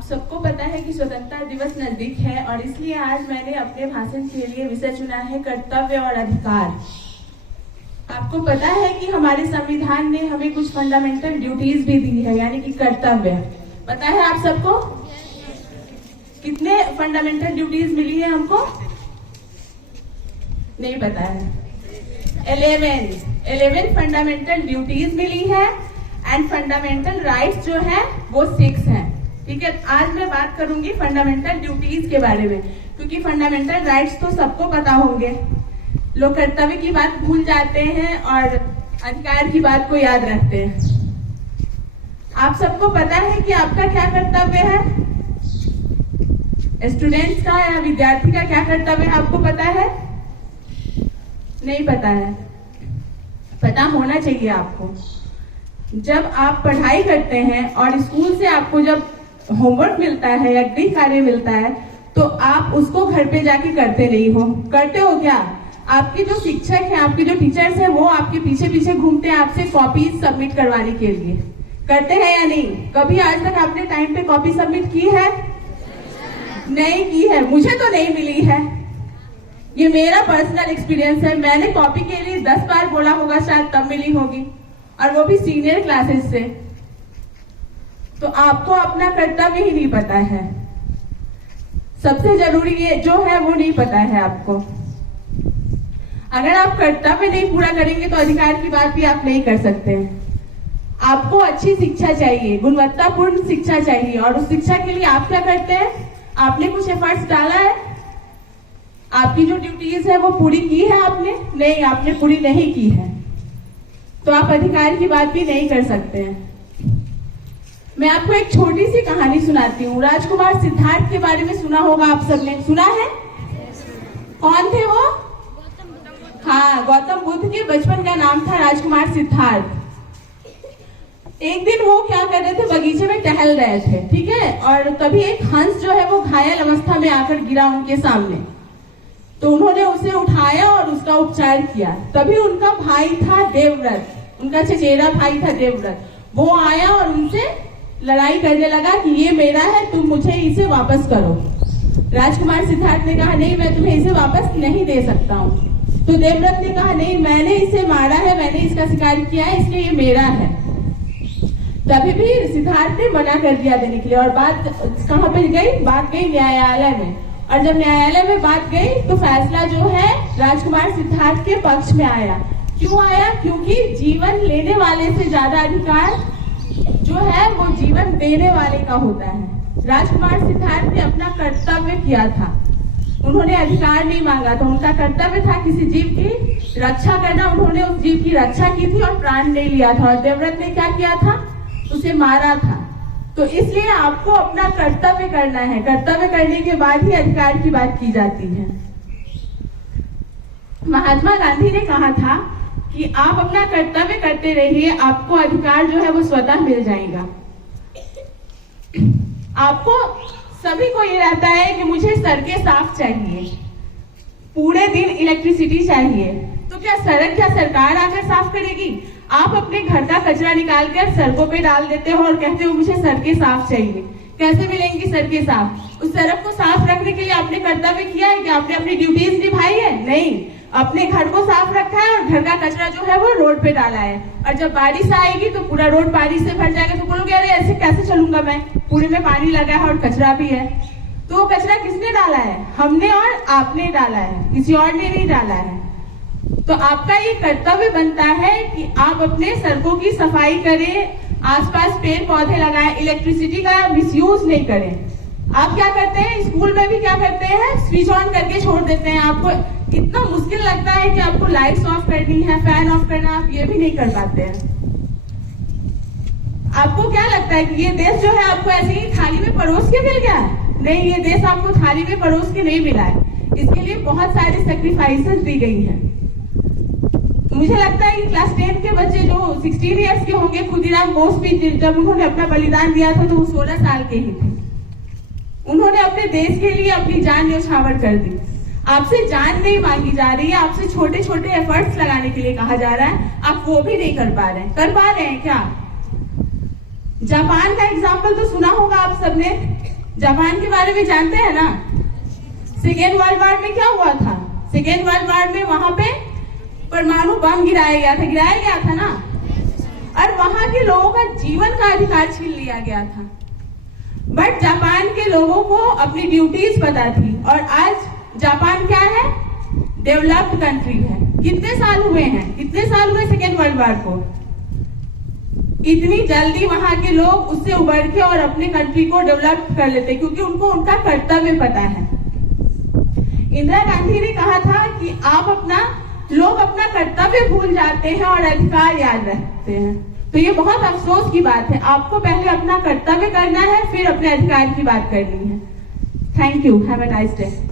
आप सबको पता है कि स्वतंत्रता दिवस नजदीक है और इसलिए आज मैंने अपने भाषण के लिए विषय चुना है कर्तव्य और अधिकार। आपको पता है कि हमारे संविधान ने हमें कुछ फंडामेंटल ड्यूटीज भी दी है, यानी कि कर्तव्य। पता है आप सबको कितने फंडामेंटल ड्यूटीज मिली है हमको? नहीं पता है। 11 फंडामेंटल ड्यूटीज मिली है एंड फंडामेंटल राइट्स जो है वो 6 हैं। ठीक है, आज मैं बात करूंगी फंडामेंटल ड्यूटीज के बारे में, क्योंकि फंडामेंटल राइट्स तो सबको पता होंगे। लोग कर्तव्य की बात भूल जाते हैं और अधिकार की बात को याद रखते हैं। आप सबको पता है कि आपका क्या कर्तव्य है? स्टूडेंट्स का या विद्यार्थी का क्या कर्तव्य है, आपको पता है? नहीं पता है। पता होना चाहिए आपको। जब आप पढ़ाई करते हैं और स्कूल से आपको जब होमवर्क मिलता है या गृह कार्य मिलता है तो आप उसको घर पे जाके करते नहीं हो। करते हो क्या? आपके जो शिक्षक हैं, आपके जो टीचर्स हैं, वो आपके पीछे पीछे घूमते हैं आपसे कॉपीज सबमिट करवाने के लिए। करते हैं या नहीं? कभी आज तक आपने टाइम पे कॉपी सबमिट की है? नहीं की है। मुझे तो नहीं मिली है। ये मेरा पर्सनल एक्सपीरियंस है। मैंने कॉपी के लिए 10 बार बोला होगा, शायद तब मिली होगी, और वो भी सीनियर क्लासेस से। तो आपको अपना कर्तव्य ही नहीं पता है। सबसे जरूरी ये जो है वो नहीं पता है आपको। अगर आप कर्तव्य नहीं पूरा करेंगे तो अधिकार की बात भी आप नहीं कर सकते हैं। आपको अच्छी शिक्षा चाहिए, गुणवत्तापूर्ण शिक्षा चाहिए, और उस शिक्षा के लिए आप क्या करते हैं? आपने कुछ एफर्ट्स डाला है? आपकी जो ड्यूटीज है वो पूरी की है आपने? नहीं, आपने पूरी नहीं की है, तो आप अधिकार की बात भी नहीं कर सकते हैं। मैं आपको एक छोटी सी कहानी सुनाती हूँ। राजकुमार सिद्धार्थ के बारे में सुना होगा आप सबने, सुना है? कौन थे वो? हाँ, गौतम बुद्ध के बचपन का नाम था राजकुमार सिद्धार्थ। एक दिन वो क्या कर रहे थे, बगीचे में टहल रहे थे, ठीक है, और तभी एक हंस जो है वो घायल अवस्था में आकर गिरा उनके सामने। तो उन्होंने उसे उठाया और उसका उपचार किया। तभी उनका भाई था देवव्रत, उनका चचेरा भाई था देवव्रत। वो आया और उनसे लड़ाई करने लगा कि ये मेरा है, तुम मुझे इसे वापस करो। राजकुमार सिद्धार्थ ने कहा, नहीं, मैं तुम्हें इसे वापस नहीं दे सकता हूँ। तो देवव्रत ने कहा, नहीं, मैंने इसे मारा है, मैंने इसका शिकार किया है, इसलिए ये मेरा है। तभी भी सिद्धार्थ ने मना कर दिया देने के लिए, और बात कहाँ पे गई? बात गई न्यायालय में। और जब न्यायालय में बात गई तो फैसला जो है राजकुमार सिद्धार्थ के पक्ष में आया। क्यों आया? क्योंकि जीवन लेने वाले से ज्यादा अधिकार जो है वो जीवन देने वाले का होता है। राजकुमार सिद्धार्थ ने अपना कर्तव्य किया था, उन्होंने अधिकार नहीं मांगा था। उनका कर्तव्य था किसी जीव की रक्षा करना। उन्होंने उस जीव की रक्षा की थी और प्राण नहीं लिया था। और देवव्रत ने क्या किया था? उसे मारा था। तो इसलिए आपको अपना कर्तव्य करना है। कर्तव्य करने के बाद ही अधिकार की बात की जाती है। महात्मा गांधी ने कहा था कि आप अपना कर्तव्य करते रहिए, आपको अधिकार जो है वो स्वतः मिल जाएगा। आपको सभी को ये रहता है कि मुझे सड़कें साफ चाहिए, पूरे दिन इलेक्ट्रिसिटी चाहिए, तो क्या सरकार आकर साफ करेगी? आप अपने घर का कचरा निकालकर सड़कों पे डाल देते हो और कहते हो मुझे सड़कें साफ चाहिए। कैसे मिलेंगी सड़कें साफ? उस सड़क को साफ रखने के लिए आपने कर्तव्य किया है कि आपने अपनी ड्यूटीज निभाई है? नहीं, अपने घर को साफ रखा है और घर का कचरा जो है वो रोड पे डाला है। और जब बारिश आएगी तो पूरा रोड पानी से भर जाएगा, तो बोलोगे अरे ऐसे कैसे चलूंगा मैं, पूरे में पानी लगा है और कचरा भी है। तो वो कचरा किसने डाला है? हमने और आपने डाला है, किसी और ने नहीं डाला है। तो आपका ये कर्तव्य बनता है कि आप अपने सड़कों की सफाई करें, आसपास पेड़ पौधे लगाएं, इलेक्ट्रिसिटी का मिसयूज नहीं करें। आप क्या करते हैं? स्कूल में भी क्या करते हैं? स्विच ऑन करके छोड़ देते हैं। आपको इतना मुश्किल लगता है कि आपको लाइट्स ऑफ करनी है, फैन ऑफ करना, आप ये भी नहीं कर पाते हैं। आपको क्या लगता है कि ये देश जो है आपको ऐसे ही थाली में परोस के मिल गया है? नहीं, ये देश आपको थाली में परोस के नहीं मिला है। इसके लिए बहुत सारी सेक्रीफाइसेस दी गई है। मुझे लगता है कि क्लास 10 के बच्चे जो 16 इयर्स के होंगे, खुदीराम बोस भी जब उन्होंने अपना बलिदान दिया था तो वो 16 साल के ही थे। उन्होंने अपने देश के लिए अपनी जान न्यौछावर कर दी। आपसे जान नहीं मांगी जा रही है, आपसे छोटे छोटे एफर्ट्स लगाने के लिए कहा जा रहा है, आप वो भी नहीं कर पा रहे हैं। कर पा रहे हैं क्या? जापान का एग्जाम्पल तो सुना होगा आप सबने। जापान के बारे में जानते हैं ना? सेकेंड वर्ल्ड वॉर में क्या हुआ था? सेकेंड वर्ल्ड वॉर में वहां पे परमाणु बम गिराया गया था ना, और वहां के लोगों का जीवन का अधिकार छीन लिया गया था। बट जापान के लोगों को अपनी ड्यूटीज पता थी, और आज जापान क्या है? डेवलप्ड कंट्री है। कितने साल हुए सेकेंड वर्ल्ड वॉर को? इतनी जल्दी वहां के लोग उससे उबर के और अपने कंट्री को डेवलप कर लेते, क्योंकि उनको उनका कर्तव्य पता है। इंदिरा गांधी ने कहा था कि लोग अपना कर्तव्य भूल जाते हैं और अधिकार याद रखते हैं। तो ये बहुत अफसोस की बात है। आपको पहले अपना कर्तव्य करना है, फिर अपने अधिकार की बात करनी है। Thank you. Have a nice day.